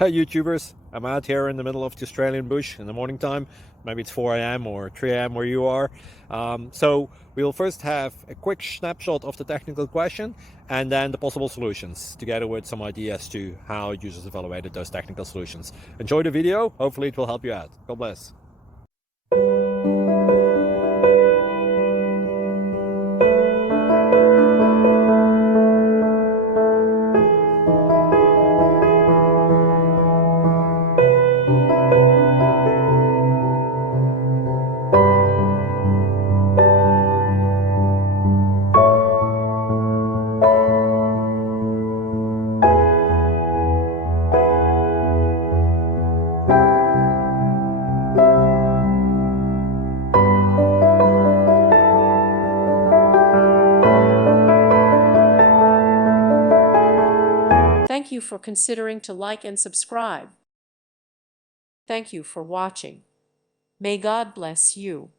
Hey YouTubers, I'm out here in the middle of the Australian bush in the morning time. Maybe it's 4 a.m. or 3 a.m. where you are. So we'll first have a quick snapshot of the technical question and then the possible solutions, together with some ideas to how users evaluated those technical solutions. Enjoy the video, hopefully it will help you out. God bless. Thank you for considering to like and subscribe. Thank you for watching. May God bless you.